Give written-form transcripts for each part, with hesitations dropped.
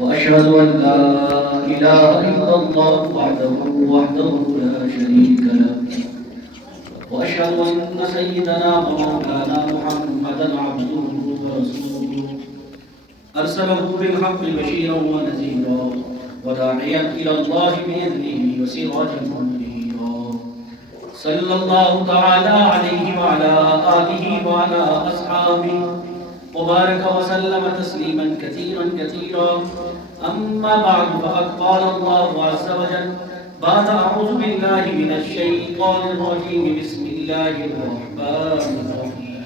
وأشهد أن لا إله إلا الله وحده لا شريك له وأشهد أن سيدنا ومولانا محمدا عبده ورسوله أرسله بالحق بشيرا ونذيرا وداعيا إلى الله بإذنه وسراجا منيرا صلى الله تعالى عليه وعلى آله وعلى أصحابه وبارك وسلم تسليما كثيرا كثيرا. أما بعد فقد قال الله عز وجل بعد أعوذ بالله من الشيطان الرجيم بسم الله الرحمن الرحيم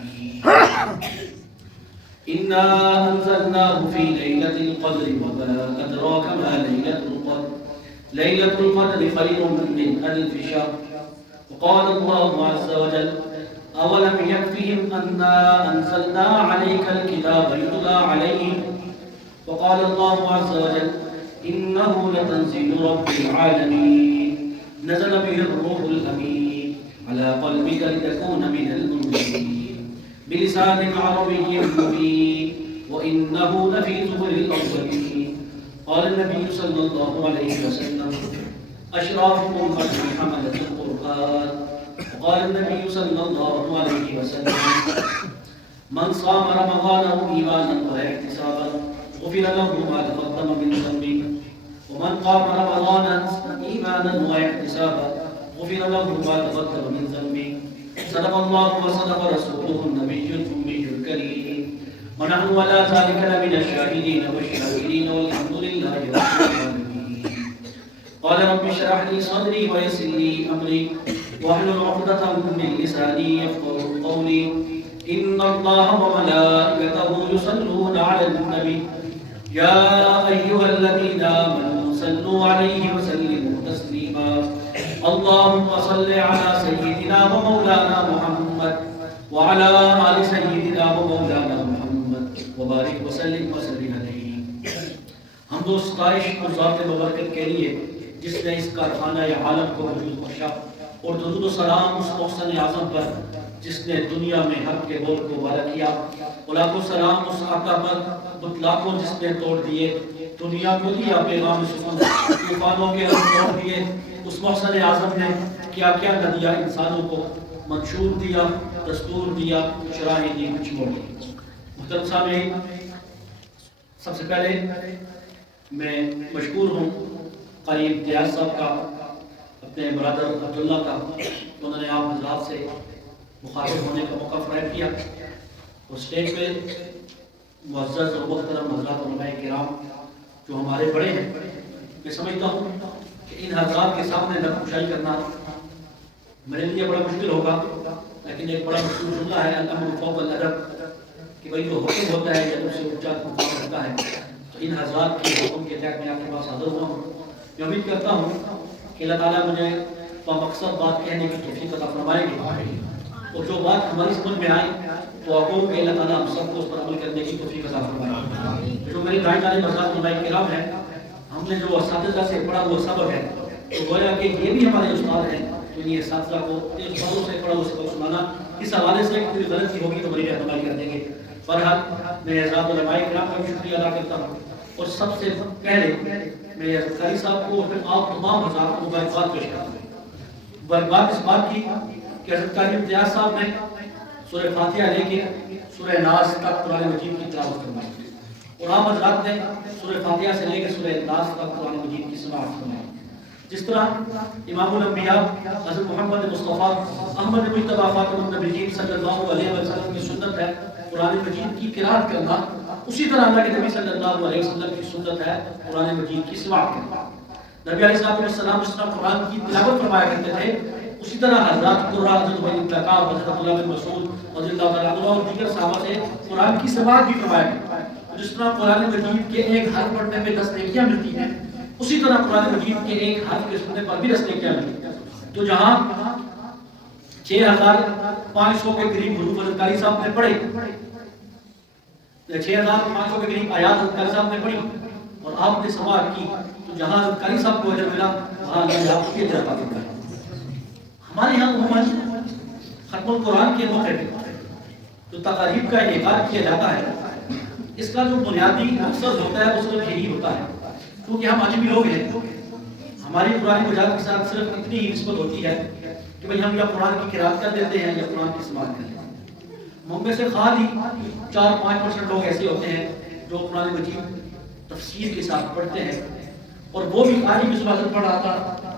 إنا أنزلناه في ليلة القدر وما أدراك ما ليلة القدر ليلة القدر خير من ألف شهر. وقال الله عز وجل أولم يكفهم أنا أنزلنا عليك الكتاب يتلى عليهم. وقال الله عز وجل إنه لتنزيل رب العالمين نزل به الروح الأمين على قلبك لتكون من المنذرين بلسان عربي مبين وإنه لفي زبر الأولين. قال النبي صلى الله عليه وسلم أشراف أمتي حملة القرآن. وقال النبي صلى الله عليه وسلم من صام رمضانه إيمانا واحتسابا غفر له ما تقدم من ذنبه ومن قام رمضان إيمانا واحتسابا غفر له ما تقدم من ذنبه. صدق الله وصدق رسوله النبي الأمي الكريم ونحن على ذلك لمن الشاهدين والشاكرين والحمد لله رب العالمين. قال رب اشرح لي صدري ويسر لي أمري واحلل عقدة من لساني يفقهوا قولي. إن الله وملائكته يصلون على النبي يا أيها الذين آمنوا صلوا عليه وسلموا تسليما. اللهم صل على سيدنا ومولانا محمد وعلى آل سيدنا ومولانا محمد وبارك وسلم علیہ. حمد و ستائش اس ذات ببرکت کے لیے جس نے اس کارخانہ عالم کو وجود بخشا، اور درود و سلام اس محسن اعظم پر جس نے دنیا میں حق کے بول کو وارا کیا، اور لاکھوں سلام اس آقا پر بتلاکوں جس نے توڑ دیے، دنیا کو دیا پیغام سکون، طوفانوں کے رنگ توڑ دیے. اس محسن اعظم نے کیا کیا نہ دیا انسانوں کو، منشور دیا، دستور دیا، شرائع دی، کچھ موڑ دی. محترم سامعین، سب سے پہلے میں مشکور ہوں قاری امتیاز صاحب کا، اپنے برادر عبداللہ کا، انہوں نے آپ حضرات سے مخاطب ہونے کا موقع فراہم کیا. اور اسٹیج پہ معزز اور محترم حضرات علماء کرام جو ہمارے بڑے ہیں، میں سمجھتا ہوں کہ ان حضرات کے سامنے نظر کشائی کرنا میرے لیے بڑا مشکل ہوگا، لیکن ایک بڑا مشکل جملہ ہے الامر فوق الادب، کہ بھائی جو حکم ہوتا ہے یا اس سے اونچا مقام ہوتا ہے. تو ان حضرات کے حکم کے تحت میں آپ کے پاس حاضر ہوا ہوں. میں امید کرتا ہوں کہ اللہ تعالیٰ مجھے مقصد بات کہنے کی توفیق عطا فرمائے گی، اور جو بات ہماری سمجھ میں آئی تو اقول کہ اللہ تعالیٰ ہم سب کو اس پر عمل کرنے کی توفیق عطا فرمائے. جو میری دائیں جانب حضرات علماء کرام ہیں، ہم نے جو اساتذہ سے پڑھا وہ سبق ہے، تو گویا کہ یہ بھی ہمارے استاد ہیں، تو یہ اساتذہ کو استادوں سے پڑھا وہ سبق سنانا اس حوالے سے کوئی غلطی ہوگی تو بڑی رہنمائی کر دیں گے. بہرحال میں حضرات علماء کرام کا بھی شکریہ ادا کرتا ہوں، اور سب سے پہلے میں قاری صاحب کو اور پھر آپ تمام حضرات کو مبارکباد پیش کرتا ہوں. مبارکباد اس بات کی کہ حضرت قاری امتیاز صاحب نے سورہ فاتحہ لے کے سورہ ناس تک قرآن مجید کی تلاوت فرمائی، اور آپ حضرات نے سورہ فاتحہ سے لے کے سورہ ناس تک قرآن مجید کی سماعت فرمائی. جس طرح امام الانبیاء حضرت محمد مصطفیٰ احمد مجتبیٰ خاتم النبیین صلی اللہ علیہ وسلم کی سنت ہے قرآن مجید کی قرات کرنا، اسی طرح اللہ کے نبی صلی اللہ علیہ وسلم کی سنت ہے قرآن مجید کی سماعت کرنا. نبی علیہ السلام جس طرح قرآن کی تلاوت فرمایا کرتے تھے، اسی طرح حضرات قرآن حضرت عبید بن کعب، حضرت عبداللہ بن مسعود رضی اللہ تعالیٰ عنہ اور دیگر صحابہ سے قرآن کی سماعت بھی فرمایا کرتے ہیں. جس طرح قرآن مجید کے ایک حرف پڑھنے پہ 10 نیکیاں ملتی ہیں، اسی طرح قرآن مجید کے ایک حرف کے سننے پر بھی 10 نیکیاں ملتی ہیں. تو جہاں 6500 کے قریب حروف حضرت قاری صاحب نے پڑھے، 6500 کے قریب آیات حضرت قاری صاحب نے پڑھی اور آپ نے سماعت کی، تو جہاں حضرت قاری صاحب کو اجر ملا وہاں اللہ آپ کو اجر عطا فرمائے. ہمارے یہاں عموماً ختم القرآن کے موقع پہ جو تقاریب کا انعقاد کیا جاتا ہے، اس کا جو بنیادی مقصد ہوتا ہے وہ صرف یہی ہوتا ہے، کیونکہ ہم عجمی لوگ ہیں، ہماری قرآن مجاہد کے ساتھ صرف اتنی ہی نسبت ہوتی ہے کہ بھئی ہم یا قرآن کی قرات کر دیتے ہیں یا قرآن کی سماعت کر لیتے ہیں۔ ہم میں سے خالی 4-5% لوگ ایسے ہوتے ہیں جو قرآن مجید تفسیر کے ساتھ پڑھتے ہیں، اور وہ بھی آج بھی صبح پڑھ رہا تھا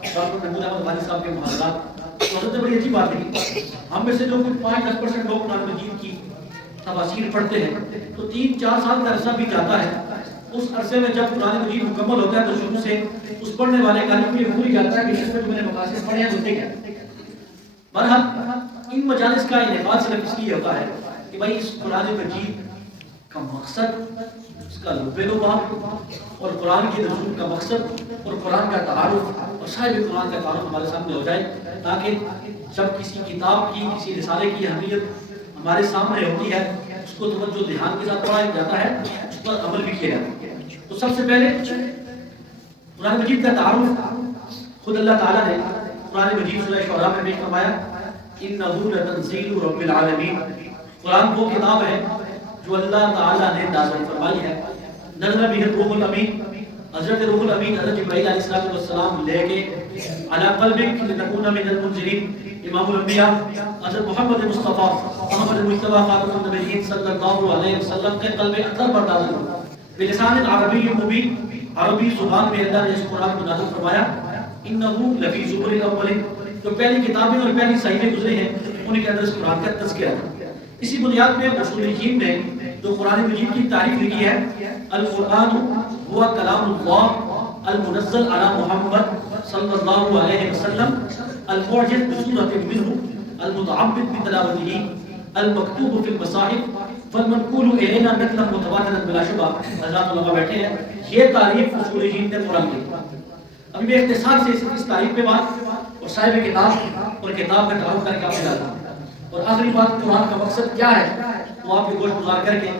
ڈاکٹر محمود احمد غانی صاحب کے محاضرات، تو حضرت بڑی اچھی بات ہے، ہم میں سے جو کچھ 5-10% لوگ قرآن مجید کی تفاسیر پڑھتے ہیں تو 3-4 سال کا عرصہ بھی جاتا ہے، اس عرصے میں جب قرآن مجید مکمل ہوتا ہے تو شروع سے اس پڑھنے والے قاری کو یہ بھول جاتا ہے کہ اس میں جو میں نے مقاصد پڑھے ہیں ہوتے کیا۔ برحق ان مجالس کا انعقاد صرف اس لیے ہوتا ہے کہ بھائی اس قرآن مجید کا مقصد، اس کا لب لباب اور قرآن کی نزول کا مقصد اور قرآن کا تعارف اور صاحب قرآن کا تعارف ہمارے سامنے ہو جائے، تاکہ جب کسی کتاب کی، کسی رسالے کی اہمیت ہمارے سامنے ہوتی ہے اس کو توجہ دھیان کے ساتھ پڑھا جاتا ہے، اس پر عمل بھی کیا جاتا ہے۔ تو سب سے پہلے قرآن مجید کا تعارف خود اللہ تعالیٰ نے قرآن مجید سورہ شعراء میں پیش فرمایا، اِنَّهُ لَتَنزِيلُ رَبِّ الْعَالَمِينَ، قرآن وہ کتاب ہے جو اللہ تعالیٰ نے نازل فرمائی ہے، نزل بہ الروح الامین، حضرت روح الامین حضرت جبرائیل علیہ السلام لے کے علی قلبک لتکون من المنذرین، امام الانبیاء حضرت محمد مصطفیٰ محمد مجتبیٰ خاتم النبیین صلی اللہ علیہ وسلم کے قلب اطہر پر نازل ہوا بلسان عربی مبین، عربی زبان میں اللہ نے اس قرآن کو نازل فرمایا، انہو لفی زبر الاولین، جو پہلی کتابیں اور پہلی صحیفے گزرے ہیں ان کے اندر اس قرآن کا تذکرہ ہے۔ اسی بنیاد میں اصولیین نے جو قرآن مجید کی تعریف لکھی ہے، القرآن ہوا کلام اللہ المنزل علی محمد صلی اللہ علیہ وسلم، المعجز بصورت منہ، المتعبد بتلاوتہ، المکتوب فی المصاحف، فالمنقول الینا نقلا متواترا بلا شبہ۔ حضرات علماء بیٹھے ہیں، یہ تعریف اصولیین نے قرآن کی۔ ابھی میں اختصار سے اس تعریف پہ بات اور صاحب کتاب اور کتاب کا تعارف کر کے آپ سے لاتا ہوں، اور آخری بات قرآن کا مقصد کیا ہے وہ آپ کے گوشت گزار کر کے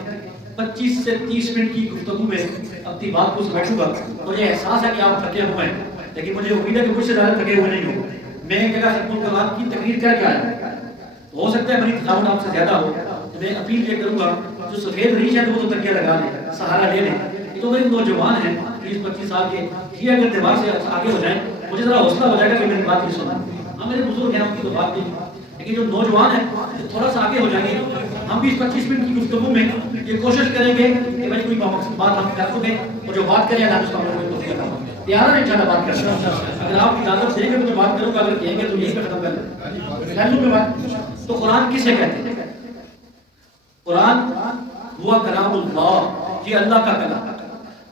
25 سے 30 منٹ کی گفتگو میں اپنی بات کو سمیٹوں گا۔ مجھے احساس ہے کہ آپ تھکے ہوئے ہیں، لیکن مجھے امید ہے کہ مجھ سے زیادہ تھکے ہوئے نہیں ہو۔ میں ایک جگہ خطب القرآن کی تقریر کر کے آیا، ہو سکتا ہے میری تھکاوٹ آپ سے زیادہ ہو، تو میں اپیل یہ کروں گا جو سفید ریش ہے تو وہ تو تکیہ لگا لیں، سہارا لے لیں۔ تو میرے نوجوان ہیں 20-25 سال کے، یہ اگر دیوار سے آگے ہو جائیں مجھے ذرا حوصلہ ہو جائے گا کہ میری بات نہیں سنا۔ ہاں میرے بزرگ ہیں، آپ کی تو بات نہیں، لیکن جو نوجوان ہیں تھوڑا سا آگے ہو جائیں گے، ہم 20-25 منٹ کی گفتگو میں یہ کوشش کریں گے کہ بھائی کوئی بات ہم کر سکیں، اور جو بات کریں اللہ اس کا تیار ہے انشاءاللہ بات کرنا۔ اگر آپ اجازت دیں گے تو میں بات کروں گا، اگر کہیں گے تو یہی پہ ختم کر لیں۔ تو قرآن کسے کہتے ہیں؟ قرآن ہوا کلام اللہ، یہ اللہ کا کلام۔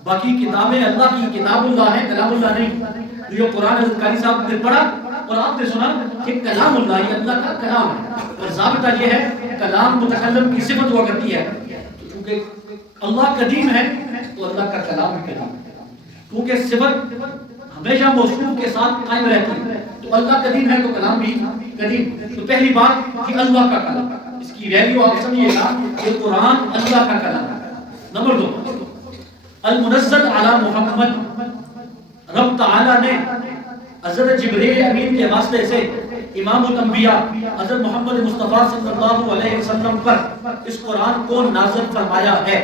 باقی کتابیں اللہ کی کتاب اللہ ہے، کلام اللہ نہیں۔ جو قرآن حضرت قاری صاحب نے پڑھا اور آپ نے سنا کہ کلام اللہ، یہ اللہ کا کلام ہے، اور ضابطہ یہ ہے کلام متکلم کی صفت ہوا کرتی ہے، کیونکہ اللہ قدیم ہے تو اللہ کا کلام بھی قدیم ہے، کیونکہ صفت ہمیشہ موصوف کے ساتھ قائم رہتی ہے، تو اللہ قدیم ہے تو کلام بھی قدیم۔ تو پہلی بات کہ اللہ کا کلام، اس کی ویلیو آپ سمجھیے گا کہ قرآن اللہ کا کلام ہے۔ نمبر 2، المنزل علی محمد، رب تعالیٰ نے حضرت جبریل امین کے واسطے سے امام الانبیاء حضرت محمد مصطفیٰ صلی اللہ علیہ وسلم پر اس قرآن کو نازل فرمایا ہے۔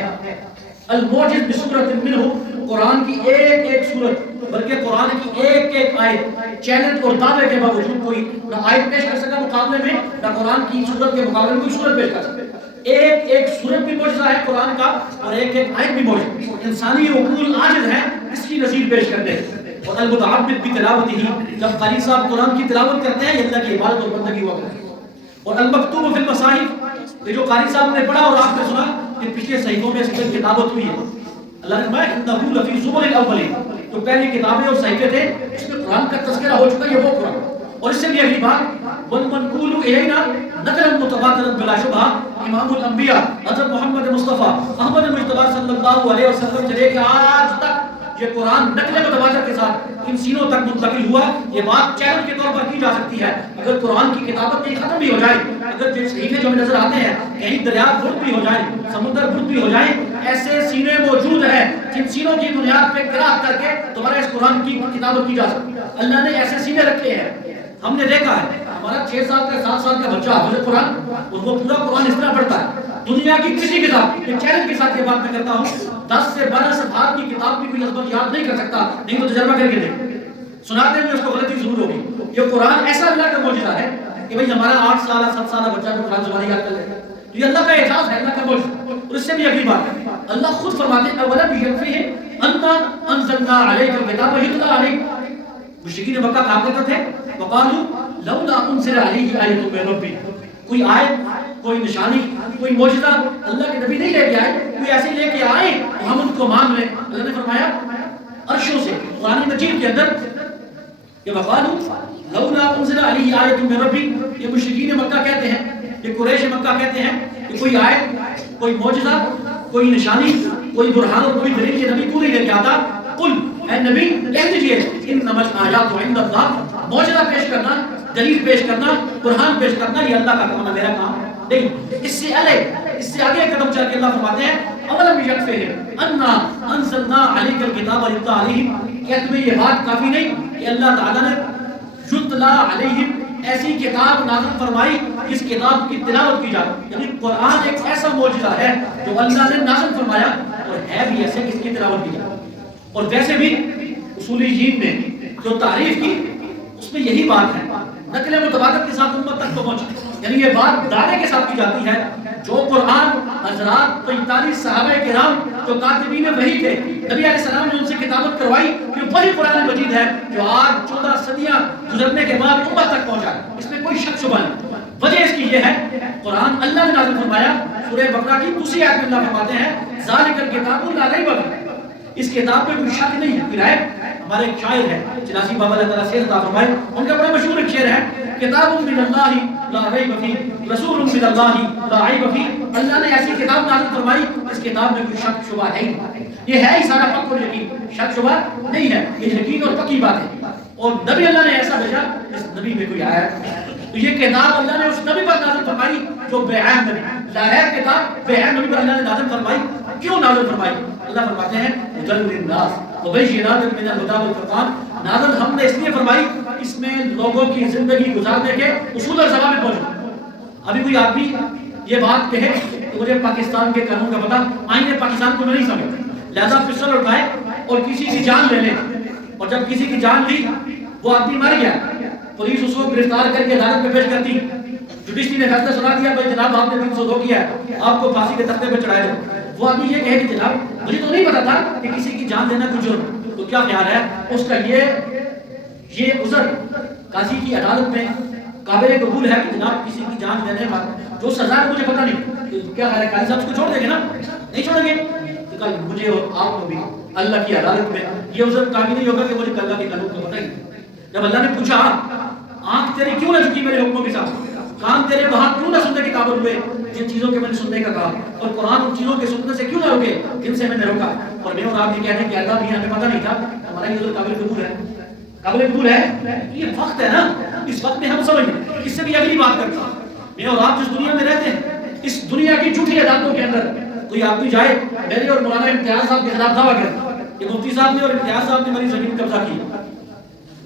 المعجز بصورت منہ، قرآن کی ایک ایک صورت بلکہ قرآن کی ایک ایک آیت چیلنج اور دعوے کے باوجود کوئی نہ آیت پیش کر سکا مقابلے میں، نہ قرآن کی صورت کے مقابلے میں کوئی صورت پیش کر سکے۔ ایک ایک صورت بھی معجزہ ہے قرآن کا، اور ایک ایک آیت بھی معجزہ۔ انسانی عقول عاجز ہیں اس کی نظیر پیش کرتے ہیں۔ اور المتعبد بتلاوتہ، جب قاری صاحب قرآن کی تلاوت کرتے ہیں یہ اللہ کی عبادت اور بندگی ہوا کرتی ہے۔ اور المکتوب فی المصاحف، یہ جو قاری صاحب نے پڑھا اور آپ نے سنا کہ پچھلے صحیفوں میں اس کی کتابت ہوئی ہے۔ اللہ نے فرمایا انہ لفی زبر الاولین، جو پہلی کتابیں اور صحیفے تھے اس میں قرآن کا تذکرہ ہو چکا ہے، یہ وہ قرآن۔ اور اس سے بھی اگلی بات والمنقول الینا نقلا متواترا بلا شبہ، امام الانبیاء حضرت محمد مصطفیٰ احمد مجتبیٰ صلی اللہ علیہ وسلم سے لے کے آج تک یہ قرآن نقل متواتر کے ساتھ ان سینوں تک منتقل ہوا۔ یہ بات چیلنج کے طور پر کی جا سکتی ہے، اگر قرآن کی کتابت نہیں ختم بھی ہو جائے، اگر جو صحیفے جو ہمیں نظر آتے ہیں کہیں دریا گھٹ بھی ہو جائیں، سمندر گھٹ بھی ہو جائیں، ایسے سینے موجود ہیں جن سینوں کی بنیاد پہ قرأت کر کے تمہارے اس قرآن کی کتابت کی جا سکتی ہے۔ اللہ نے ایسے سینے رکھے ہیں، ہم نے دیکھا ہے ہمارا 6 سال کا 7 سال کا بچہ حافظ قرآن اور وہ پورا قرآن اس طرح پڑھتا ہے، دنیا کی کسی کتاب، ایک چیلنج کے ساتھ یہ بات میں کرتا ہوں، 10 سے 12 صفحات کی کتاب بھی کوئی لفظ یاد نہیں کر سکتا، نہیں تو تجربہ کر کے دیکھ، سناتے ہوئے اس کو غلطی ضرور ہوگی۔ یہ قرآن ایسا اللہ کا معجزہ ہے کہ بھئی ہمارا 8 سالہ 7 سالہ بچہ بھی قرآن زبانی یاد کر لے، تو یہ اللہ کا اعجاز ہے، اللہ کا معجزہ۔ اور اس سے بھی اگلی بات ہے، اللہ خود فرماتے ہیں اولم یکفیہم انا انزلنا علیک الکتاب یتلی علیک۔ مشرکین مکہ کہا کرتے تھے وقالوا لولا انزل علیہ آیۃ من ربہ، کوئی آیت، کوئی نشانی، کوئی معجزہ اللہ کے نبی نہیں لے کے آئے، کوئی ایسے لے کے آئے تو ہم ان کو مان لیں۔ اللہ نے فرمایا عرشوں سے قرآن مجید کے اندر کہ وقالوا لولا انزل علیہ آیۃ من ربہ، یہ مشرکین مکہ کہتے ہیں، یہ قریش مکہ کہتے ہیں کہ کوئی آیت، کوئی معجزہ، کوئی نشانی، کوئی برہان اور کوئی دلیل یہ نبی کو نہیں لے کے آتا۔ قل اے نبی کہہ دیجئے انما الآیات عند اللہ، معجزہ پیش کرنا، دلیل پیش کرنا، برہان پیش کرنا یہ اللہ کا کام ہے، میرا کام نہیں۔ اس سے الگ، اس سے آگے قدم چل کے اللہ فرماتے ہیں اولم یکفیہم انا انزلنا علیک الکتاب یتلی علیہم، کیا تمہیں یہ بات کافی نہیں کہ اللہ تعالیٰ نے یتلی علیہم ایسی کتاب نازل فرمائی جس کتاب کی تلاوت کی جائے، یعنی قرآن ایک ایسا معجزہ ہے جو اللہ نے نازل فرمایا اور ہے بھی ایسے کہ اس کی تلاوت کی جائے۔ اور ویسے بھی اصولیین نے جو تعریف کی اس میں یہی بات ہے، نقل متواتر کے ساتھ امت تک پہنچی، یعنی یہ بات دعوے کے ساتھ کی جاتی ہے جو قرآن حضرات 45 صحابہ کرام جو کاتبین وحی تھے، نبی علیہ السلام نے ان سے کتابت کروائی کہ وہی قرآن مجید ہے جو آج 14 صدیاں گزرنے کے بعد امت تک پہنچا، اس میں کوئی شک شبہ نہیں۔ وجہ اس کی یہ ہے قرآن اللہ نے نازل فرمایا، سورہ بقرہ کی دوسری آیت میں اللہ فرماتے ہیں ذالک الکتاب لا ریب فیہ، اس کتاب میں کوئی شک نہیں ہے، کوئی ریب۔ ہمارے ایک شاعر ہے چناسی بابا اللہ تعالیٰ سے عطا فرمائے، ان کا بڑا مشہور ایک شعر ہے کتاب من اللہ لا ریب فیہ رسول من اللہ لا عیب فیہ، اللہ نے ایسی کتاب نازل فرمائی اس کتاب میں کوئی شک شبہ ہے ہی، یہ ہے ہی سارا پک اور یقین، شک شبہ نہیں ہے، یہ یقین اور پکی بات ہے۔ اور نبی اللہ نے ایسا بھیجا اس نبی میں کوئی آیا ہے، تو یہ کتاب اللہ نے اس نبی پر نازل فرمائی جو بے عیب نبی، ظاہر کتاب بے عیب نبی پر اللہ نے نازل فرمائی۔ کیوں نازل فرمائی؟ اللہ فرماتے ہیں ہدی للناس وبینات من الہدی والفرقان، نازل ہم نے اس لیے فرمائی اس میں لوگوں کی زندگی گزارنے کے اصول اور ضوابط موجود۔ ابھی کوئی آدمی یہ بات کہے کہ مجھے پاکستان کے قانون کا پتہ، آئین پاکستان کو نہیں سمجھتا، لہذا پسٹل اٹھائے اور کسی کی جان لے لے، اور جب کسی کی جان لی وہ آدمی مر گیا، پولیس اس کو گرفتار کر کے عدالت میں پیش کرتی، جوڈیشری نے فیصلہ سنا دیا بھائی جناب آپ نے 302 کیا ہے، آپ کو پھانسی کے تختے پہ چڑھایا جائے۔ وہ آدمی یہ کہے کہ جناب مجھے تو نہیں پتا تھا کہ کسی کی جان لینا کوئی جرم، تو کیا خیال ہے اس کا یہ عذر قاضی کی عدالت میں قابل قبول ہے کہ جناب کسی کی جان لینے پر جو سزا ہے مجھے پتہ نہیں، تو کیا خیال ہے قاضی صاحب اس کو چھوڑ دیں گے نا؟ نہیں چھوڑیں گے، تو کل مجھے اور آپ کو بھی اللہ کی عدالت میں یہ عذر کافی نہیں ہوگا کہ مجھے اللہ کے قانون کا پتہ ہی نہیں۔ جب اللہ نے پوچھا آنکھ تیری کیوں نہ جھکی میرے حکموں کے ساتھ، کان تیرے وہاں کیوں نہ سننے کے قابل ہوئے جن چیزوں کے میں نے سننے کا کہا، اور قرآن ان چیزوں کے سننے سے کیوں نہ روکے جن سے میں نے روکا، اور میں اور آپ یہ کہتے ہیں کہ اللہ بھی ہمیں پتہ نہیں تھا، ہمارا یہ عذر قابل قبول ہے، قابل قبول ہے، یہ وقت ہے نا، اس وقت میں ہم سمجھ لیں۔ اس سے بھی اگلی بات کرتا ہوں، میں اور آپ جس دنیا میں رہتے ہیں اس دنیا کی جھوٹی عدالتوں کے اندر کوئی آدمی جائے میرے اور مولانا امتیاز صاحب کے خلاف دعویٰ کرے کہ مفتی صاحب نے اور امتیاز صاحب نے میری زمین قبضہ کی،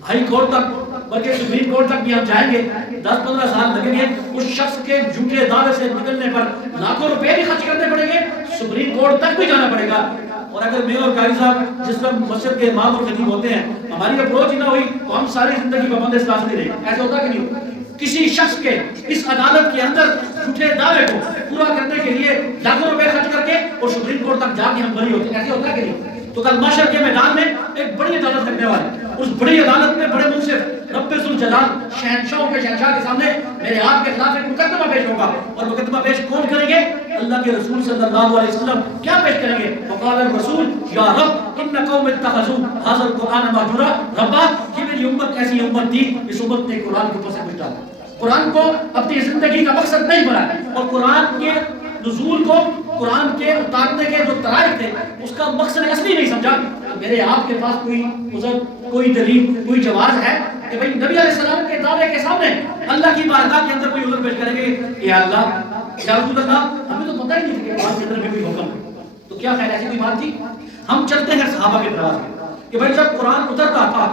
ہائی کورٹ تک بلکہ سپریم کورٹ تک بھی ہم جائیں گے، 10-15 سال لگیں گے، اس شخص کے جھوٹے دعوے سے نکلنے پر لاکھوں روپے بھی خرچ کرنے پڑیں گے، سپریم کورٹ تک بھی جانا پڑے گا۔ اور اگر میں اور قاری صاحب جس وقت مسجد کے امام اور خطیب ہوتے ہیں ہماری اپروچ ہی نہ ہوئی تو ہم ساری زندگی پابند اسلام نہیں رہے، ایسا ہوتا کہ نہیں؟ کسی شخص کے اس عدالت کے اندر جھوٹے دعوے کو پورا کرنے کے لیے لاکھوں روپے خرچ کر کے اور سپریم کورٹ تک جا کے ہم بری ہوتے ہیں، ایسے ہوتا کہ نہیں؟ تو کل محشر کے میدان میں ایک بڑی عدالت لگنے والی، اس بڑی عدالت میں بڑے منصف رب ذوالجلال شہنشاہوں کے شہنشاہ کے سامنے میرے آپ کے خلاف ایک مقدمہ پیش ہوگا، اور مقدمہ پیش کون کریں گے؟ اللہ کے رسول صلی اللہ علیہ وسلم کیا پیش کریں گے؟ وقال الرسول یا رب ان قوم اتخذوا هذا القرآن مہجورا، ربا یہ میری امت ایسی امت تھی اس امت نے قرآن کے اوپر سے کچھ ڈالا، قرآن کو اپنی زندگی کا مقصد نہیں بنایا، اور قرآن کے نزول کو، قرآن کے اتارنے کے جو طرائق تھے اس کا مقصد اصلی نہیں سمجھا۔ میرے آپ کے پاس کوئی عذر، کوئی دلیل، کوئی جواز ہے کہ بھئی نبی علیہ السلام کے دعوے کے سامنے اللہ کی بارگاہ کے اندر کوئی عذر پیش کریں گے کہ یا اللہ یا رسول اللہ ہمیں تو پتہ ہی نہیں تھا کہ قرآن کے اندر بھی کوئی حکم ہے، تو کیا خیر ایسی کوئی بات تھی؟ ہم چلتے ہیں صحابہ کے طرح کہ بھئی جب قرآن اترتا تھا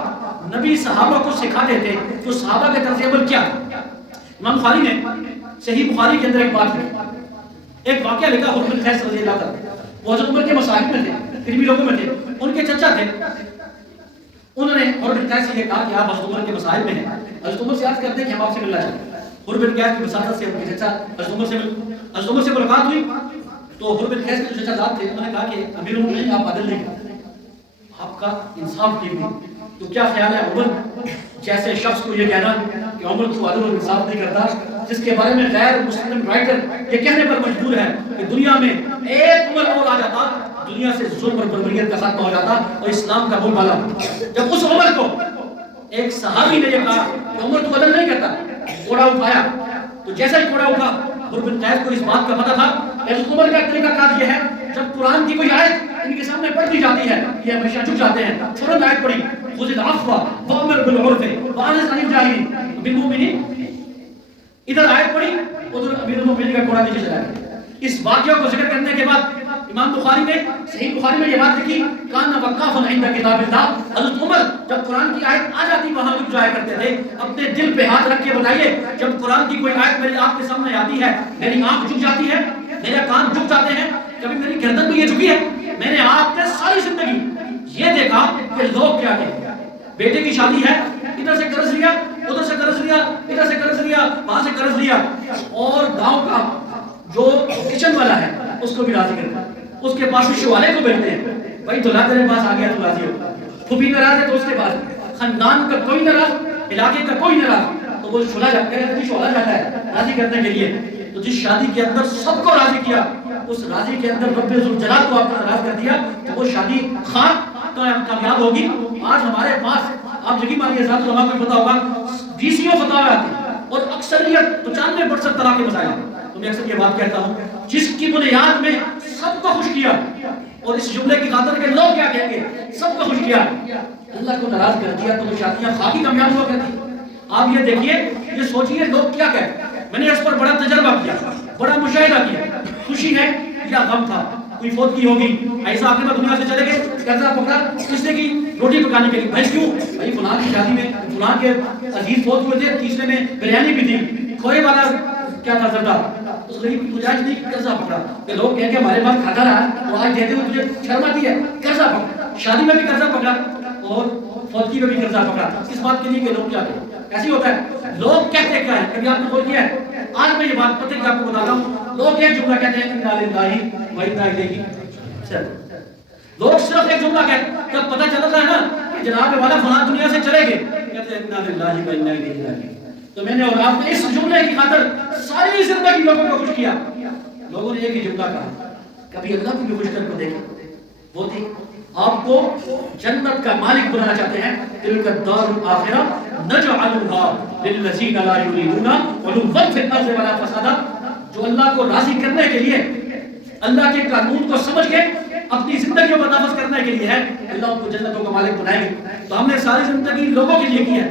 نبی صحابہ کو سکھاتے تھے تو صحابہ کے طرز عمل کیا تھا؟ امام بخاری نے صحیح بخاری کے اندر ایک بات لکھی، ایک واقعہ لکھا حضرت بن قیس رضی اللہ عنہ، وہ حضرت عمر کے مصاحب میں تھے، علمی لوگوں میں تھے، ان کے چچا تھے، انہوں نے حضرت بن قیس سے یہ کہا کہ آپ حضرت عمر کے مصاحب میں ہیں، حضرت عمر سے عرض کرتے ہیں کہ ہم آپ سے ملنا چاہتے ہیں۔ حضرت بن قیس کی وساطت سے ان کے چچا حضرت عمر سے ملاقات ہوئی تو حضرت بن قیس کے جو چچا ذات تھے انہوں نے کہا کہ امیر المومنین آپ عدل نہیں کرتے، آپ کا انصاف نہیں ہوئی، تو کیا خیال ہے عمر جیسے شخص کو یہ کہنا کہ عمر تو عدل اور انصاف نہیں کرتا، جس کے بارے میں غیر مسلم رائٹر یہ کہنے پر مجبور ہے کہ دنیا میں ایک عمر اور آ جاتا دنیا سے ظلم اور بربریت کا خاتمہ ہو جاتا اور اسلام کا بول بالا ہوتا۔ جب اس عمر کو ایک صحابی نے یہ کہا کہ عمر تو عدل نہیں کرتا، کوڑا اٹھایا، تو جیسا ہی کوڑا اٹھا حضرت بن قیس کو اس بات کا پتہ تھا کہ حضرت عمر کا طریقہ کار یہ ہے جب قرآن کی کوئی آیت ان کے سامنے پڑھ دی جاتی ہے یہ ہمیشہ جھک جاتے ہیں، فوراً آیت پڑھی خذ العفو وامر بالعرف واعرض عن الجاہلین بالمؤمنین، ادھر آیت پڑھی ادھر امیر المؤمنین کا کوڑا نیچے چلا گیا۔ اس واقعہ کو ذکر کرنے کے بعد امام بخاری نے صحیح بخاری میں یہ بات لکھی کان وقافا عند کتاب اللہ، حضرت عمر جب قرآن کی آیت آ جاتی وہاں رک جایا کرتے تھے، اپنے دل پہ ہاتھ رکھ کے بتائیے جب قرآن کی کوئی آیت میری آپ کے سامنے آتی ہے میری آنکھ جھک جاتی ہے، میرے کان جھک جاتے ہیں، کبھی میری گردن بھی یہ جھکی ہے؟ میں نے آپ نے ساری زندگی یہ دیکھا کہ لوگ کیا کہتے ہیں، بیٹے کی شادی ہے ادھر سے قرض لیا ادھر سے قرض لیا ادھر سے قرض لیا وہاں سے قرض لیا، اور گاؤں کا جو کچن والا ہے اس کو بھی راضی کرتا ہے، اس کے پاس رشوہ والے کو بیٹھتے ہیں بھائی دلہا تیرے پاس آ گیا تو راضی ہو، پھوپھی ناراض ہے تو اس کے پاس، خاندان کا کوئی ناراض علاقے کا کوئی ناراض تو وہ چھوڑا جاتا ہے راضی کرنے کے لیے، تو جس شادی کے اندر سب کو راضی کیا اس راضی کے اندر رب ذوالجلال کو آپ نے ناراض کر دیا تو وہ شادی خواہ کامیاب ہوگی؟ آج ہمارے پاس آپ یقین مانیے ذات علماء کو پتا ہوگا 20 فتاوی آتی ہیں اور اکثریت 95% طلاق کے مسائل ہیں، تو میں اکثر یہ بات کہتا ہوں جس کی بنیاد میں سب کو خوش کیا اور اس جملے کی خاطر کہ لوگ کیا کہیں گے سب کو خوش کیا اللہ کو ناراض کر دیا تو وہ شادیاں خاکی کامیاب ہوا کرتی۔ آپ یہ دیکھیے یہ سوچئے لوگ کیا کہتے ہیں، میں نے اس پر بڑا تجربہ کیا بڑا مشاہدہ کیا، خوشی ہے یا غم تھا، کوئی فوت کی ہوگی ایسا آخر میں دنیا سے چلے گئے قرضہ پکڑا کس نے کی روٹی پکانے کے لیے، بھائی کیوں بھائی فلاں کی شادی میں فلاں کے عزیز فوت ہوئے تھے تیسرے میں بریانی بھی تھی کھوئے والا کیا تھا زردہ، اس غریب کی گنجائش نہیں قرضہ پکڑا کہ لوگ کہیں کہ ہمارے پاس کھاتا رہا تو آج دیتے ہوئے تجھے شرم آتی ہے، قرضہ پکڑا، شادی میں بھی قرضہ پکڑا اور فوتگی میں بھی قرضہ پکڑا، اس بات کے لیے کہ لوگ کیا کہیں ایسی ہوتا ہے، لوگ کہتے کیا ہے، کبھی آپ نے غور کیا ہے؟ آج میں یہ بات پتہ کہ آپ کو بتاتا ہوں لوگ ایک جملہ کہتے ہیں انا للہ و انا الیہ، لوگ صرف ایک جملہ کہتے ہیں جب پتہ چلتا ہے نا کہ جناب والا فلاں دنیا سے چلے گئے کہتے ہیں انا للہ و انا الیہ راجعون، تو میں نے اور آپ نے اس جملے کی خاطر ساری زندگی لوگوں کو خوش کیا، لوگوں نے ایک ہی جملہ کہا کبھی اللہ کو بھی خوش کر کو دیکھیں، وہ تھی آپ کو جنت کا مالک بنانا چاہتے ہیں، تلک الدار الاخرہ نجعلها للذین لا یریدون علوا فی الارض ولا فسادا، جو اللہ کو راضی کرنے کے لیے اللہ کے قانون کو سمجھ کے اپنی زندگیوں پر نافذ کرنے کے لیے ہے اللہ ان کو جنتوں کا مالک بنائے گا، تو ہم نے ساری زندگی لوگوں کے لیے کی ہے،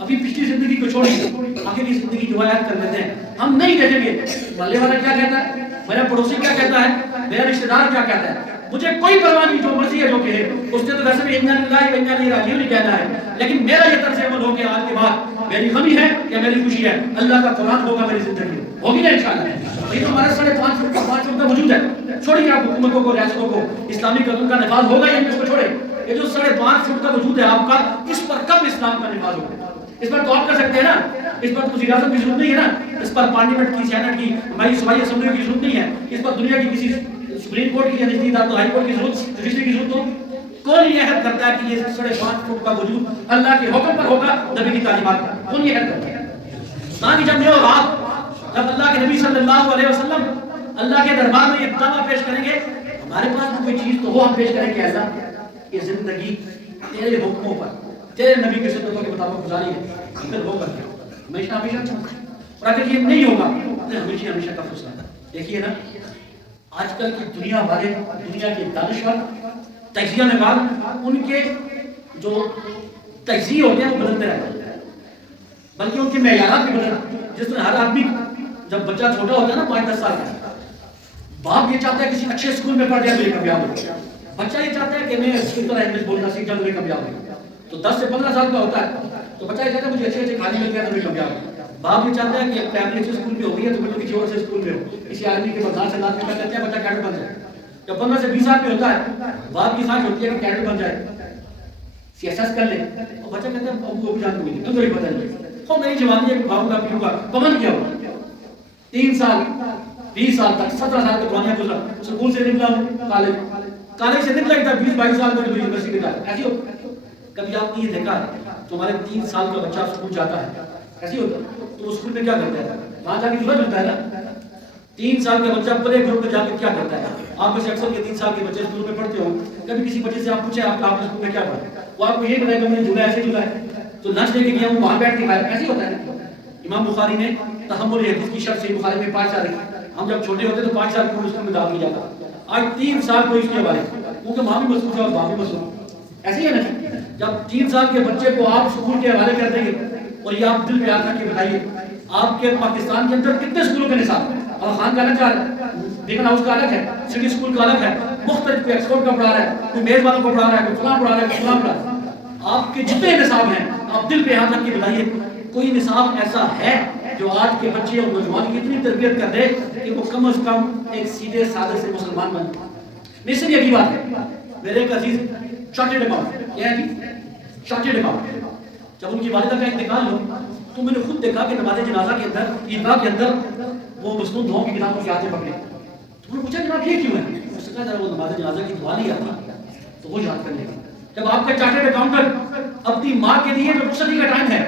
ابھی پچھلی زندگی کو چھوڑیں آگے کی زندگی جو یاد کر لیتے ہیں، ہم نہیں دیکھیں گے محلے والا کیا کہتا ہے، میرا پڑوسی کیا کہتا ہے، میرا رشتہ دار کیا کہتا ہے، مجھے کوئی پرواہ نہیں جو مرضی ہے جو کہے، اس نے تو ویسے بھی انا للہ و انا الیہ راجعون ہی کہنا ہے، لیکن میرا یہ طرز عمل ہو کہ آج کے بعد میری غمی ہے یا میری خوشی ہے اللہ کا قرآن ہوگا میری زندگی ہوگی نا انشاءاللہ، یہ تو ہمارا 5.5 فٹ کا 5 فٹ کا وجود ہے، چھوڑیے آپ حکومتوں کو ریاستوں کو اسلامی قانون کا نفاذ ہوگا یا اس کو چھوڑے، یہ جو 5.5 فٹ کا وجود ہے آپ کا اس پر کب اسلام کا نفاذ ہوگا، اس پر تو آپ کر سکتے ہیں نا، اس پر تو وزیر اعظم کی ضرورت نہیں ہے نا، اس پر پارلیمنٹ کی سینٹ کی ہماری صوبائی اسمبلی کی ضرورت نہیں ہے، اس پر دنیا کی کسی سپریم کورٹ کی یا نچلی عدالت ہائی کورٹ کی ضرورت جوڈیشری کی ضرورت ہو، کون یہ عہد کرتا ہے کہ یہ 5.5 فٹ کا وجود اللہ کے حکم پر ہوگا نبی کی تعلیمات پر، کون یہ عہد کرتا ہے؟ تاکہ جب میں اور آپ جب اللہ کے نبی صلی اللہ علیہ وسلم اللہ کے دربار میں یہ دعویٰ پیش کریں گے ہمارے پاس کوئی چیز تو وہ ہم پیش کریں گے ایسا کہ زندگی تیرے حکموں پر تیرے نبی کے سنتوں کے مطابق گزاری ہے، پھر ہوگا ہمیشہ ہمیشہ اچھا، اور اگر یہ نہیں ہوگا تو ہمیشہ ہمیشہ کا فیصلہ۔ دیکھیے نا آج کل کی دنیا والے دنیا کے دانشور تجزیہ نگار ان کے جو تجزیے ہوتے ہیں وہ بدلتے رہتے ہیں، بلکہ ان کے معیارات بھی بدلتے ہیں، جس طرح ہر آدمی جب بچہ چھوٹا ہوتا ہے نا 5-10 سال کا باپ یہ چاہتا ہے کسی اچھے اسکول میں پڑھ جائے تو یہ کامیاب ہو، بچہ یہ چاہتا ہے کہ میں اچھی طرح انگلش بولنا سیکھ جاؤں تو یہ کامیاب ہو، تو 10 سے 15 سال کا ہوتا ہے تو بچہ یہ کہتا ہے مجھے اچھے اچھے کھانے مل گیا تو میں کامیاب۔ باپ یہ چاہتا ہے کہ پرائمری اچھے اسکول میں ہو گئی ہے تو میں تو کسی اور سے اسکول میں ہو، کسی آدمی کے بازار سے لاد کے کر دیتے ہیں بچہ کیڈر بن جائے۔ جب 15 سے 20 سال پہ ہوتا ہے باپ کی خواہش ہوتی ہے کہ کیڈر بن جائے، سی ایس ایس کر لے، اور بچہ کہتا ہے ابو ابو جان کو ملی تو پتہ نہیں تو میری جوانی ہے کہ کھاؤں گا پیوں گا، پابند کیا ہوا 3 سال 20 سال تک 17 سال تک جوانیاں گزرا، اسکول سے نکلا کالج سے نکلا تھا 20-22 سال میں یونیورسٹی کا ایسی ہوتا ہے۔ کبھی آپ نے یہ دیکھا ہے تو ہمارے 3 سال کا بچہ اسکول جاتا ہے ایسی ہوتا ہے تو اسکول میں کیا کرتا ہے؟ وہاں جا کے جھولا جھولتا ہے نا۔ 3 سال کا بچہ پلے گروپ میں جا کے کیا کرتا ہے؟ آپ میں سے اکثر یہ 3 سال کے بچے اسکول میں پڑھتے ہوں، کبھی کسی بچے سے آپ پوچھیں آپ نے اسکول میں کیا پڑھا، وہ آپ کو یہ بتائے کہ میں نے جھولا ایسے جھولا ہے تو لنچ لے کے گیا ہوں وہاں بیٹھ کے کھایا، ایسے ہوتا ہے۔ امام بخاری نے تحمل حدیث کی شرط سے بخاری میں 5 سال رکھی، ہم جب چھوٹے ہوتے تو 5 سال کی اسکول میں داخل کیا جاتا، آج 3 سال کو اس کے والے کیونکہ ماں بھی مصروف ہے اور باپ بھی مصروف، ایسے ہی ہے نا۔ جب 3 سال کے بچے کو آپ اسکول کے حوالے کر دیں گے اور یہ آپ دل پہ آ کر کے بتائیے آپ کے پاکستان کے اندر کتنے اسکولوں کا نصاب ہے؟ اور خان کا الگ ہے، بیگم ہاؤس کا الگ ہے، سٹی اسکول کا الگ ہے، مختلف کوئی ایکسفورڈ کا پڑھا رہا ہے، کوئی میز والوں کو پڑھا رہا ہے، کوئی فلاں پڑھا رہا ہے، کوئی فلاں پڑھا رہا ہے۔ آپ کے جتنے نصاب ہیں آپ دل پہ ہاتھ رکھ کے بتائیے کوئی نصاب ایسا ہے جو آج کے بچے اور نوجوان کی اتنی تربیت کر دے کہ وہ کم از کم ایک سیدھے سادے سے مسلمان بن جائے۔ اس لیے یہی بات ہے، میرے ایک عزیز چارٹرڈ اکاؤنٹ کیا ہے جی چارٹرڈ اکاؤنٹ، جب ان کی والدہ کا انتقال ہو تو میں نے خود دیکھا کہ نماز جنازہ کے اندر عیدگاہ کے اندر وہ مصنون دعاؤں کی کتابوں کی آتے پکڑے، تو میں نے پوچھا جناب یہ کیوں ہے؟ اس نے کہا ذرا وہ نماز جنازہ کی دعا نہیں آتی تو وہ یاد کر لیں گے۔ جب آپ کا چارٹرڈ اکاؤنٹنٹ اپنی ماں کے لیے جو رخصتی کا ٹائم ہے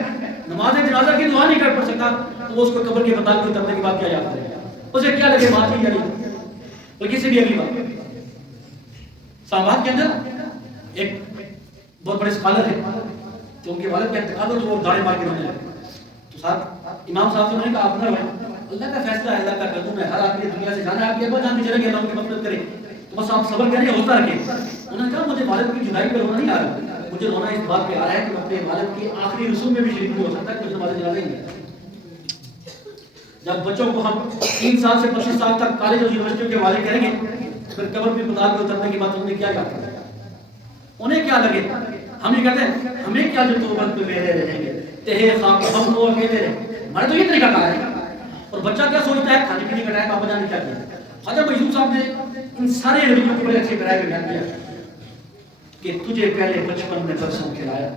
نماز جنازہ کی دعا نہیں کر پڑ سکتا تو وہ اس کو قبر کے بتال کے اترنے کی بات کیا یاد کرے، اسے کیا لگے بات ہی یا نہیں۔ اور کسی بھی اگلی بات اسلام کے اندر ایک بہت بڑے اسکالر ہے تو ان کے والد کا انتقال ہو تو وہ داڑھی مار کے رونے لگے، تو صاحب امام صاحب سے انہوں نے کہا آپ نہ روئیں، اللہ کا فیصلہ ہے، اللہ کا قانون ہے، ہر آدمی دنیا سے جانا ہے، آپ یہ بات جان کے چلیں گے اللہ ان کی مدد کرے تو بس آپ صبر کریں حوصلہ رکھیں۔ انہوں نے کہا مجھے والد کی جدائی پہ رونا نہیں آ رہا، مجھے رونا اس بات پہ آ رہا ہے کہ اپنے والد کی آخری رسوم میں بھی شریک نہیں ہو سکتا کہ مجھے والد جنازہ ہی نہیں۔ جب بچوں کو ہم 3 سال سے 25 سال تک کالج اور یونیورسٹیوں کے حوالے کریں گے پھر قبر میں بتال کے اترنے کے بعد انہیں کیا یاد کریں، انہیں کیا لگے؟ ہم یہ کہتے ہیں ہمیں کیا جو توبت میں میرے رہیں گے تہے خاک ہم تو اکیلے رہے، ہمارے تو یہ طریقہ کار ہے۔ اور بچہ کیا سوچتا ہے کھانے پینے کا ٹائم پاپا جان نے کیا کیا؟ خواجہ مجذوب صاحب نے ان سارے نبیوں کو بڑے اچھے کرائے میں بیان کیا کہ تجھے پہلے بچپن میں برسوں کھلایا،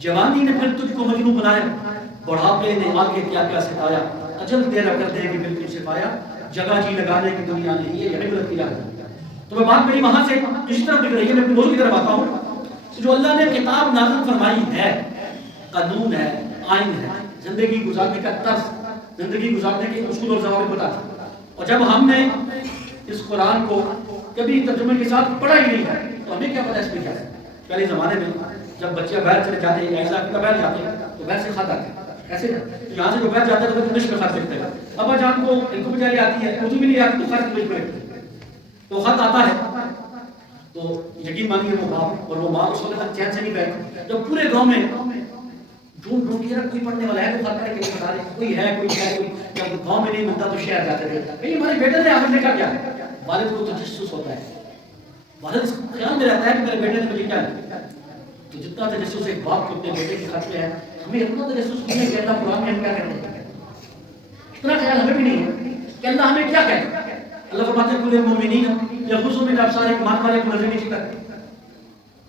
جوانی نے پھر تجھ کو مجنون بنایا، بڑھاپے نے آگے کیا کیا ستایا، اجل تیرا کر دے گی بالکل سپایا، جگہ جی لگانے کی دنیا نہیں ہے یہ عبرت کی راہ ہے۔ تو میں بات میری وہاں سے کس طرح دکھ رہی ہے، میں اپنے موضوع کی طرف آتا ہوں۔ جو اللہ نے کتاب نازل فرمائی ہے، قانون ہے، آئین ہے، زندگی گزارنے کا طرز، زندگی گزارنے کے اصول اور ضوابط بتا ہے، اور جب ہم نے اس قرآن کو کبھی ترجمے کے ساتھ پڑھا ہی نہیں ہے تو ہمیں کیا پتہ اس میں کیا ہے۔ پہلے زمانے میں جب بچے باہر چلے جاتے ہیں ایسا کہ باہر جاتے ہیں تو باہر سے خط آتے ہیں، ایسے یہاں سے جو باہر جاتا ہے تو انگلش میں خط لکھتے ہیں، ابا جان کو ان کو بیچاری آتی ہے اردو بھی نہیں آتی تو خط انگلش میں لکھتے ہیں، تو خط آتا ہے تو یقین مانیے وہ باپ اور وہ ماں اس وقت چین سے نہیں بیٹھتے، جب پورے گاؤں میں ڈھونڈ ڈھونڈ کے کوئی پڑھنے والا ہے تو خط کرے کہ بتا دے کوئی ہے کوئی ہے کوئی، جب گاؤں میں نہیں ملتا تو شہر جاتے تھے، بھئی ہمارے بیٹے نے آخر لکھا کیا؟ والد کو تجسس ہوتا ہے، والد اس خیال میں رہتا ہے کہ میرے بیٹے نے مجھے کیا لکھا، تو جتنا تجسس ایک باپ کو اپنے بیٹے کے خط میں ہے ہمیں اتنا تجسس نہیں ہے کہ اللہ قرآن میں ہم کیا کہتے ہیں، اتنا خیال ہمیں بھی نہیں ہے کہ اللہ ہمیں کیا کہتے ہیں۔ اللہ فرماتے ہیں کل المؤمنین یغضوا من ابصارہم، ایمان والے کو نظر نیچی کر،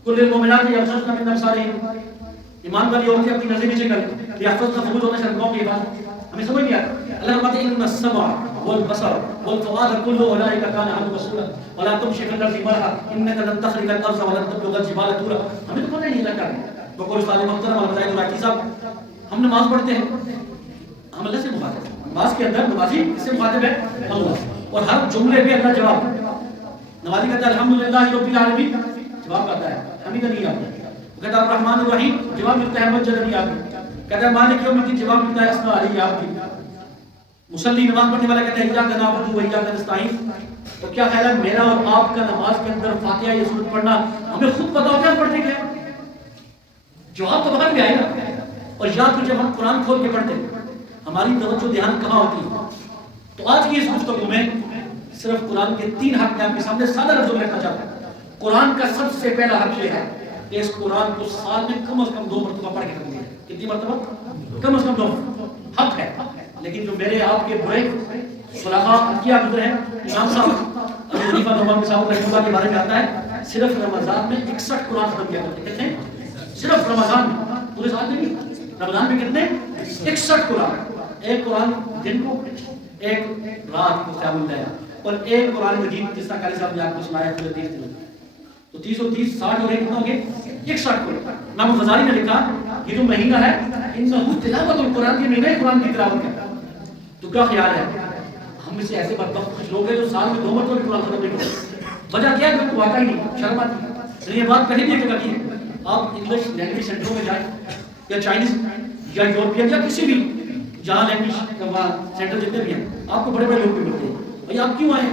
کل المؤمنات یغضضن من ابصارہن، ایمان والی عورتیں اپنی نظر نیچے کر یحفظن فروجہن شرمگاہوں کی حفاظت، ہمیں سمجھ نہیں آتا۔ اللہ فرماتے ہیں ان السمع والبصر والفؤاد كل اولئک کان عنہ مسؤولا ولا تمشي في الارض مرحا انك لن تخرق الارض ولن تبلغ الجبال طولا، ہمیں تو پتہ نہیں لگتا ہے۔ بقول استاد محترم الفضائل الراقی صاحب، ہم نماز پڑھتے ہیں ہم اللہ سے مخاطب ہیں، نماز کے اندر نمازی کس سے مخاطب ہے؟ اللہ سے، اور ہر جملے پہ اللہ جواب، نمازی کہتا ہے الحمدللہ رب العالمین، جواب کہتا ہے حمیدنی آپ، کہتا ہے الرحمن الرحیم، جواب ملتا ہے مجدنی آپ، کہتا ہے مالک یوم الدین، جواب ملتا ہے اسنا علی آپ کی، مصلی نماز پڑھنے والا کہتا ہے ایاک نعبد و ایاک نستعین۔ تو کیا خیال ہے میرا اور آپ کا نماز کے اندر فاتحہ یا سورت پڑھنا ہمیں خود پتہ ہوتا ہے پڑھتے کیا؟ جواب تو باہر بھی آئے گا، اور یا تو جب ہم قرآن کھول کے پڑھتے ہماری توجہ دھیان کہاں ہوتی ہے؟ تو آج کی اس گفتگو میں صرف قرآن کے 3 حق میں آپ کے سامنے سادہ لفظوں میں رکھنا چاہتا ہوں۔ قرآن کا سب سے پہلا حق یہ ہے کہ اس قرآن کو سال میں کم از کم 2 مرتبہ پڑھ کے ختم کیا. کتنی مرتبہ؟ کم از کم 2. حق ہے. لیکن جو میرے آپ کے بڑے صلحاء کیا گزرے ہیں، امام صاحب ابو حنیفہ نعمان صاحب رحمۃ اللہ کے بارے میں آتا ہے صرف رمضان میں 61 قرآن ختم کیا کرتے. کتنے؟ صرف رمضان میں، پورے سال میں نہیں. رمضان میں کتنے؟ 61 قرآن. ایک قرآن دن کو، ایک رات کو قیام اللیل، اور ایک قرآن مجید جس طرح قاری صاحب نے آپ کو سنایا پورے 30 دن. تو 30 اور 30 60 اور ایک کتنا ہو گئے؟ 61 قرآن. امام غزالی نے لکھا یہ جو مہینہ ہے انہ تلاوت القرآن، یہ مہینہ قرآن کی تلاوت ہے. تو کیا خیال ہے ہم میں سے ایسے بدبخت کچھ لوگ ہیں جو سال میں 2 مرتبہ قرآن ختم نہیں کرتے. وجہ کیا ہے؟ کہ واقعی نہیں، شرم آتی ہے. یہ بات کہیں بھی ایک جگہ کی ہے. آپ انگلش لینگویج سینٹروں میں جائیں یا چائنیز یا یورپین یا کسی بھی جہاں لینگویج کا وہاں سینٹر جتنے بھی ہیں، آپ کو بڑے بڑے لوگ بھی ملتے ہیں. بھائی آپ کیوں آئے؟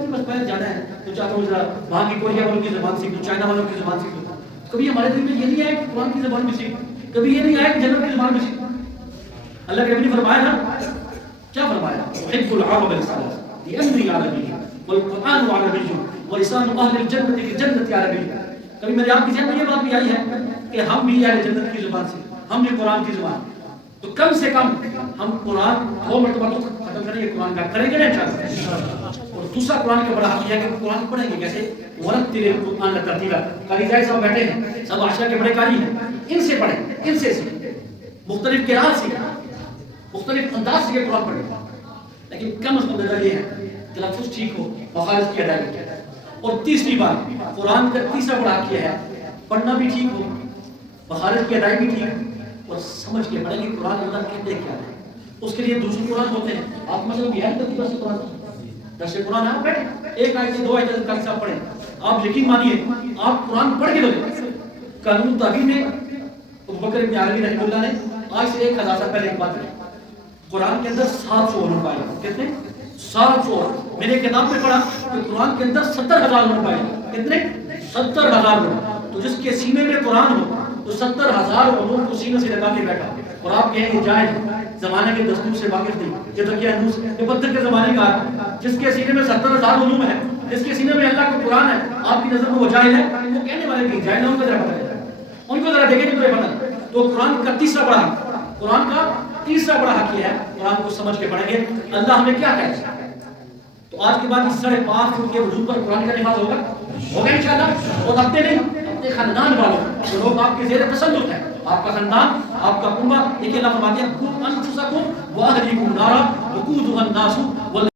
جی بس پہلے جانا ہے تو چاہتا ہوں ذرا وہاں کی کوریا والوں کی زبان سیکھ لوں، چائنا والوں کی زبان سیکھ لوں. کبھی ہمارے دل میں یہ نہیں آیا کہ قرآن کی زبان بھی سیکھ، کبھی یہ نہیں آیا کہ جنت کی زبان بھی سیکھ. اللہ کے نبی نے فرمایا نا، کیا فرمایا؟ حب العرب بالصلاة لأني عربي والقرآن عربي ولسان أهل الجنة في الجنة عربي. کبھی میرے آپ کی ذہن میں یہ بات بھی آئی ہے کہ ہم بھی اہل جنت کی زبان سے، ہم بھی قرآن کی زبان، تو کم سے کم ہم قرآن 2 مرتبہ تو ختم کریں گے. قرآن کا کریں گے نا انشاءاللہ. اور دوسرا قرآن کا بڑا حق یہ ہے کہ قرآن پڑھیں گے کیسے؟ ورتل القرآن ترتیلا. قاری جائے صاحب بیٹھے ہیں، سب عاشقہ کے بڑے قاری ہیں، ان سے پڑھیں، ان سے سیکھیں، مختلف قراءات سیکھیں، مختلف انداز سے قرآن پڑھیں. لیکن کم از کم نظر یہ ہے تلفظ ٹھیک ہو، مخارج کی ادائیگی. اور تیسری بات، قرآن کا تیسرا بڑا حق یہ ہے پڑھنا بھی ٹھیک ہو، مخارج کی ادائیگی بھی ٹھیک، اور سمجھ کے پڑھیں گے قرآن اللہ کہتے کیا ہے. اس کے لیے دوسرے قرآن ہوتے ہیں. آپ مثلا بہار کرتی درس قرآن، درس قرآن آپ بیٹھے ایک آیت 2 آیت قاری صاحب پڑھیں، آپ یقین مانیے آپ قرآن پڑھ کے لگے. قانون تعبیر میں ابوبکر ابن عربی رحمہ اللہ نے آج سے 1000 سال پہلے ایک بات کہی، قرآن کے اندر 700 علوم پائے. کتنے؟ 700. میں نے کتاب میں پڑھا کہ قرآن کے اندر 70,000 علوم پائے. کتنے؟ 70,000 علوم. تو جس کے سینے میں قرآن ہو تو 70,000 علوم کو سینے سے لگا کے بیٹھا. اور آپ کہیں یہ جائز زمانے کے دستور سے واقف نہیں، یہ تو کیا نوس یہ پتھر کے زمانے کا ہے. جس کے سینے میں 70,000 علوم ہے، جس کے سینے میں اللہ کا قرآن ہے، آپ کی نظر میں وہ جائز ہے؟ وہ کہنے والے کہ جائز ہے، ان کو ذرا پتہ ہے، ان کو ذرا دیکھیں تو یہ پتہ. تو قرآن کا تیسرا بڑا حق، قرآن کا تیسرا بڑا حق یہ ہے قرآن کو سمجھ کے پڑھیں گے. اللہ ہمیں کیا کہتا ہے؟ تو آج کے بعد اس 5.5 فٹ کے وضو پر قرآن کا نفاذ ہوگا انشاءاللہ. اور اپنے نہیں، اپنے خاندان والوں جو لوگ آپ کے زیر تسلط ہیں، آپ کا خاندان، آپ کا کنبہ. دیکھیے اللہ فرماتے ہیں قوا انفسکم واہلیکم نارا وقودها الناس